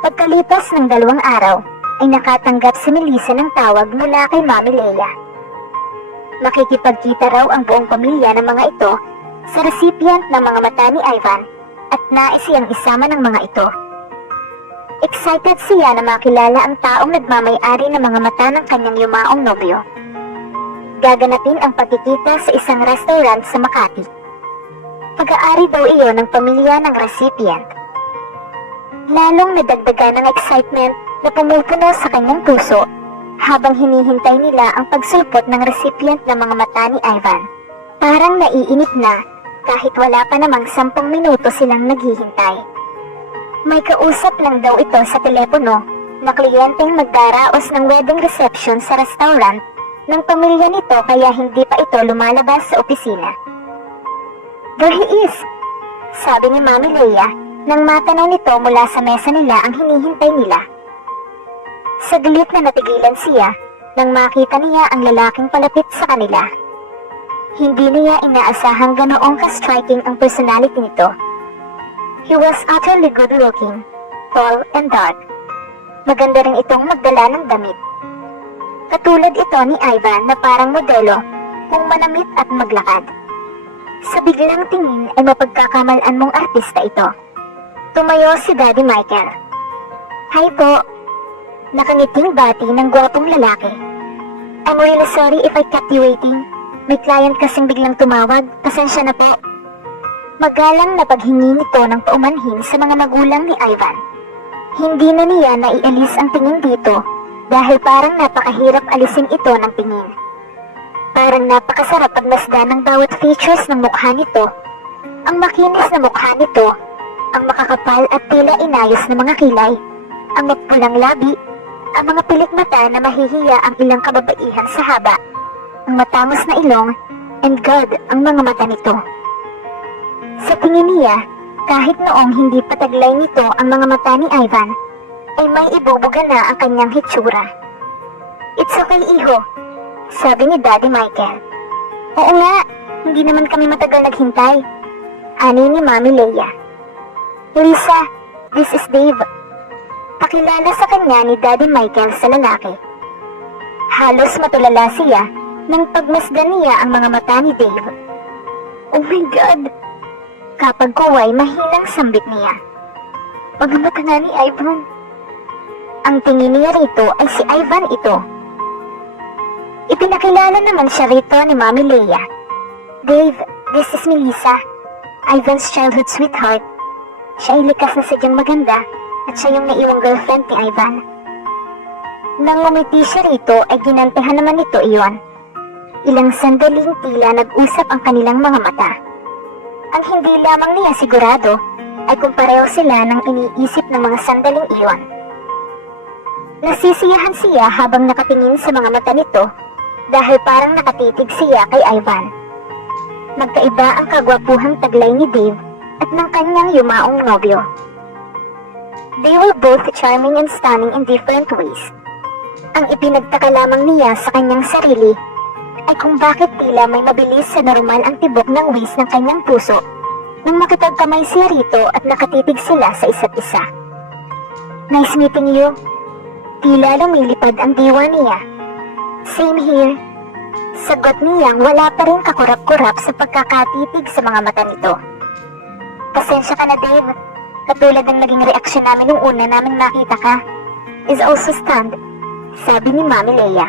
Pagkalipas ng 2 araw, ay nakatanggap si Melissa ng tawag mula kay Mami Leia. Makikipagkita raw ang buong pamilya ng mga ito sa recipient ng mga mata ni Ivan at nais siyang isama ng mga ito. Excited siya na makilala ang taong nagmamay-ari ng mga mata ng kanyang yumaong nobyo. Gaganapin ang pagkikita sa isang restaurant sa Makati. Pag-aari daw iyon ng pamilya ng recipient. Lalong nadagdagan ng excitement na pumupuno sa kanyang puso habang hinihintay nila ang pagsulpot ng recipient ng mga mata ni Ivan. Parang naiinip na kahit wala pa namang 10 minuto silang naghihintay. May kausap lang daw ito sa telepono na kliyenteng magdaraos ng wedding reception sa restaurant ng pamilya nito kaya hindi pa ito lumalabas sa opisina. "There he is," sabi ni Mami Leia nang matanaw nito mula sa mesa nila ang hinihintay nila. Saglit na natigilan siya nang makita niya ang lalaking palapit sa kanila. Hindi niya inaasahang ganoong ka-striking ang personality nito. He was utterly good-looking, tall and dark. Maganda rin itong magdala ng damit. Katulad ito ni Ivan na parang modelo kung manamit at maglakad. Sa biglang tingin ay mapagkakamalan mong artista ito. Tumayo si Daddy Michael. "Hi po." Nakangiting bati ng gwapong lalaki. "I'm really sorry if I kept you waiting. May client kasing biglang tumawag. Pasensya na po." Magalang na paghingi nito ng paumanhin sa mga magulang ni Ivan. Hindi na niya naialis ang tingin dito dahil parang napakahirap alisin ito ng tingin. Parang napakasarap pagmasdan ng bawat features ng mukha nito. Ang makinis na mukha nito, ang makakapal at tila inayos na mga kilay, ang mapulang labi, ang mga pilik mata na mahihiya ang ilang kababaihan sa haba, ang matangos na ilong, and God, ang mga mata nito. Sa tingin niya, kahit noong hindi pataglay nito ang mga mata ni Ivan, ay may ibubuga na ang kanyang hitsura. "It's okay, iho," sabi ni Daddy Michael. "Oo nga, hindi naman kami matagal naghintay," ani ni Mami Leia. "Lisa, this is Dave." Pakilala sa kanya ni Daddy Michael sa lalaki. Halos matulala siya nang pagmasdan niya ang mga mata ni Dave. "Oh my God!" Kapag kuway, mahinang sambit niya. "Mga mata nga ni Ivan." Ang tingin niya rito ay si Ivan ito. Ipinakilala naman siya rito ni Mami Leia. "Dave, this is Melissa, Ivan's childhood sweetheart. Siya ay likas na sadyang maganda at siya yung naiwang girlfriend ni Ivan." Nang ngumiti siya rito ay ginantihan naman nito iyon. Ilang sandaling tila nag-usap ang kanilang mga mata. Ang hindi lamang niya sigurado ay kung pareho sila ng iniisip ng mga sandaling iyon. Nasisiyahan siya habang nakatingin sa mga mata nito dahil parang nakatitig siya kay Ivan. Magkaiba ang kagwapuhang taglay ni Dave at ng kanyang yumaong nobyo. They were both charming and stunning in different ways. Ang ipinagtaka lamang niya sa kanyang sarili ay kung bakit tila may mabilis sa normal ang tibok ng waist ng kanyang puso nang makipagkamay siya rito at nakatitig sila sa isa't isa. "Nice meeting you." Tila lumilipad ang diwa niya. "Same here." Sagot niyang wala pa rin kakurap-kurap sa pagkakatitig sa mga mata nito. "Pasensya ka na, Dave. Katulad ng naging reaksyon namin nung una namin makita ka. Is also stunned," sabi ni Mami Leia.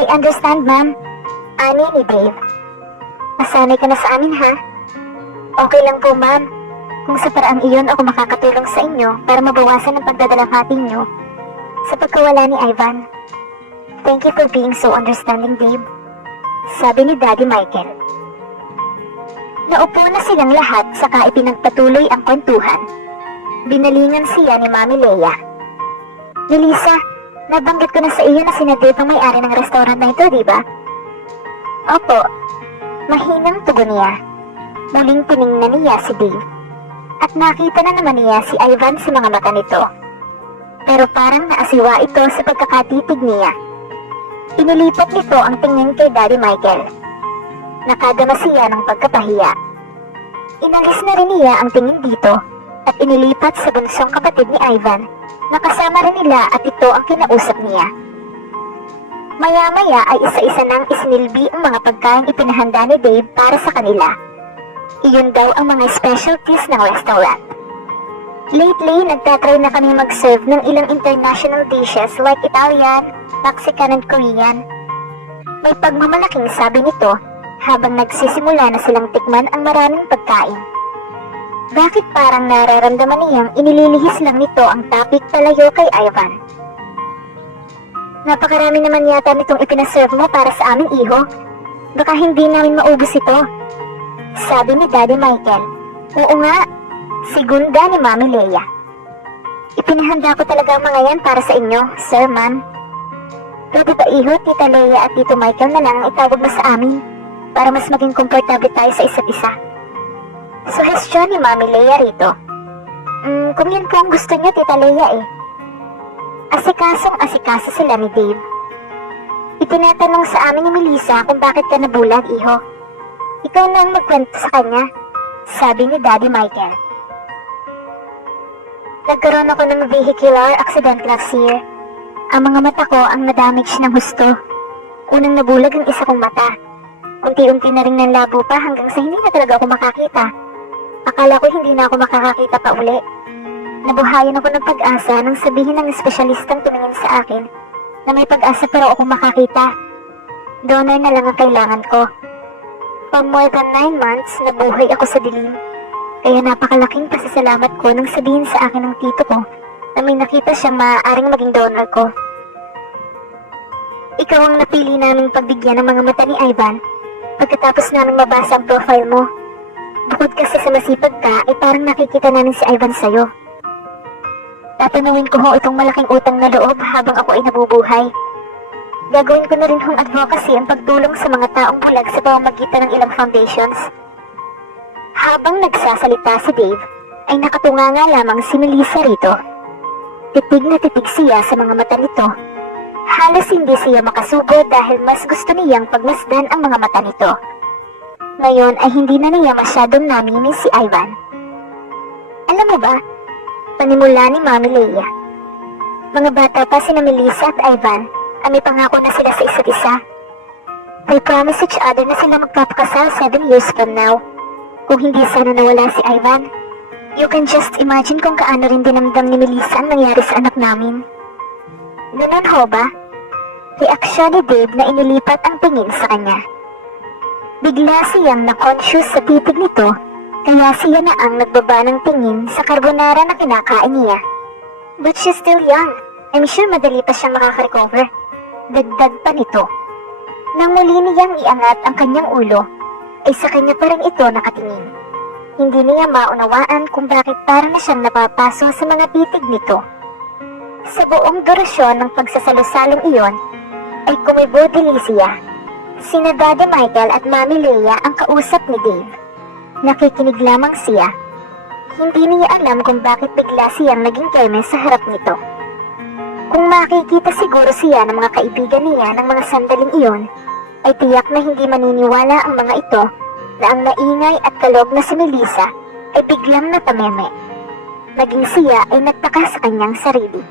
"I understand, ma'am," ani ni Dave. "Masanay ka na sa amin, ha?" "Okay lang po, ma'am. Kung sa paraang iyon ako makakatulong sa inyo para mabawasan ang pagdadalakati niyo sa pagkawala ni Ivan." "Thank you for being so understanding, Dave," sabi ni Daddy Michael. Naupo na silang lahat saka ipinagpatuloy ang kwentuhan. Binalingan siya ni Mami Leia. "Melissa, nabanggit ko na sa iyo na sina Dave ang may-ari ng restaurant na ito, di ba?" "Opo." Mahinang tugon niya. Muling tiningnan niya si Dave. At nakita na naman niya si Ivan sa mga mata nito. Pero parang naasiwa ito sa pagkakatitig niya. Inilipat nito ang tingin kay Daddy Michael. Nakagama siya ng pagkapahiya. Inalis na rin niya ang tingin dito at inilipat sa bunsong kapatid ni Ivan na kasama rin nila at ito ang kinausap niya. Maya-maya ay isa-isa nang isinilbi ang mga pagkain ipinahanda ni Dave para sa kanila. Iyon daw ang mga specialties ng restaurant. Lately, nagtatry na kami mag-serve ng ilang international dishes like Italian, Mexican and Korean. May pagmamalaking sabi nito habang nagsisimula na silang tikman ang maraming pagkain. Bakit parang nararamdaman niyang inililihis lang nito ang topic palayo kay Ivan? Napakarami naman yata nitong ipinaserve mo para sa aming iho. Baka hindi namin maubos ito. Sabi ni Daddy Michael. Oo nga, sigunda ni Mami Leia. Ipinahanda ko talaga ang mga yan para sa inyo, Sir Man. Pwede ba iho, Tita Leia at Tito Michael na lang ang itawag mo sa amin para mas maging komportable tayo sa isa't isa? Suhestyon ni Mami Leia rito. Kung yan po ang gusto niyo, Tita Leia eh. Asikasong-asikasa sila ni Dave. Itinatanong sa amin ni Melissa kung bakit ka nabulag, iho. Ikaw na ang magkwento sa kanya, sabi ni Daddy Michael. Nagkaroon ako ng vehicular accident last year. Ang mga mata ko ang nadamage ng husto. Unang nabulag ang isa kong mata. Unti-unti na rin nanlabo pa hanggang sa hindi na talaga ako makakita. Akala ko hindi na ako makakakita pa uli. Nabuhayan ako ng pag-asa nang sabihin ng espesyalistang tumingin sa akin na may pag-asa pero ako makakita. Donor na lang ang kailangan ko. For more than 9 months, nabuhay ako sa dilim. Kaya napakalaking pasasalamat ko nang sabihin sa akin ng tito ko na may nakita siyang maaaring maging donor ko. Ikaw ang napili naming pagbigyan ng mga mata ni Ivan pagkatapos naming mabasa ang profile mo. Bukod kasi sa masipag ka, ay parang nakikita namin si Ivan sa'yo. Tatanungin ko ho itong malaking utang na loob habang ako ay nabubuhay. Gagawin ko na rin hong advocacy ang pagtulong sa mga taong bulag sa pamamagitan ng ilang foundations. Habang nagsasalita si Dave, ay nakatunganga lamang si Melissa rito. Titig na titig siya sa mga mata nito. Halos hindi siya makasugo dahil mas gusto niyang pagmasdan ang mga mata nito. Ngayon ay hindi na niya masyadong namimiss si Ivan. Alam mo ba, panimula ni Mami Leia. Mga bata pa sina Melissa at Ivan, may pangako na sila sa isa't isa. They promise each other na sila magpapakasal 7 years from now. Kung hindi sana nawala si Ivan, you can just imagine kung kaano rin dinamdam ni Melissa ang nangyari sa anak namin. Ganun ho ba? Reaksyon ni Dave na inilipat ang tingin sa kanya. Bigla siyang na-conscious sa titig nito, kaya siya na ang nagbaba ng tingin sa carbonara na kinakain niya. But she's still young. I'm sure madali pa siyang makaka-recover. Dagdag pa nito. Nang muli niyang iangat ang kanyang ulo, ay sa kanya pa rin ito nakatingin. Hindi niya maunawaan kung bakit para na siyang napapaso sa mga titig nito. Sa buong durasyon ng pagsasalusalong iyon, ay kumibodili siya. Sina Daddy Michael at Mami Leia ang kausap ni Dave. Nakikinig lamang siya. Hindi niya alam kung bakit bigla siyang naging keme sa harap nito. Kung makikita siguro siya ng mga kaibigan niya ng mga sandaling iyon, ay tiyak na hindi maniniwala ang mga ito na ang maingay at kalog na si Melissa ay biglang napameme. Naging siya ay nagtaka sa kanyang sarili.